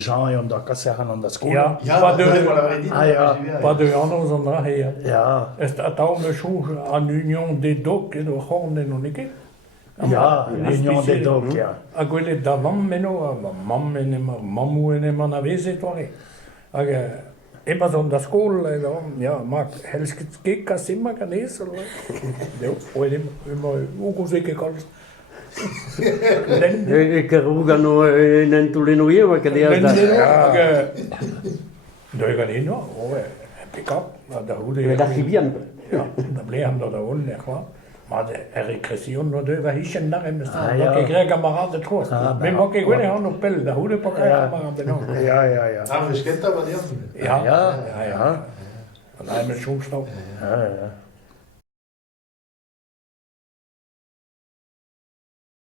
Jean on da kassahan on da skola. Ja, Ja, pas dat de, is wel een idee. Ah, ja. pas de anders dan dat. Hey. Ja, Estamos en union des docs et de horne non ikke. ja, l'Union des Docs, ja. A gwele da mam meno, mam enema, mamu enema na vese tore. Immer so da skol, ja, mag helst gekka simma kan es eller. Jo, og immer ugo sikke kallt. Que rugano en Tulino ma che dia da. Det kan ind og pick up, og der hude. Da Rivian. Ja, da blev han der unten, ja klar. Maar de regression og det var ikke nærmere. Ah, Da ja. kan jeg kammerater tro. Men må ikke gå ned og nok billeder, hude på kammerater nå. Ja, ja, ja. Ah, verschilt dat wat heel. Ja, Ja, ja, ja. ja. Og der er med solstov. Ja, ja.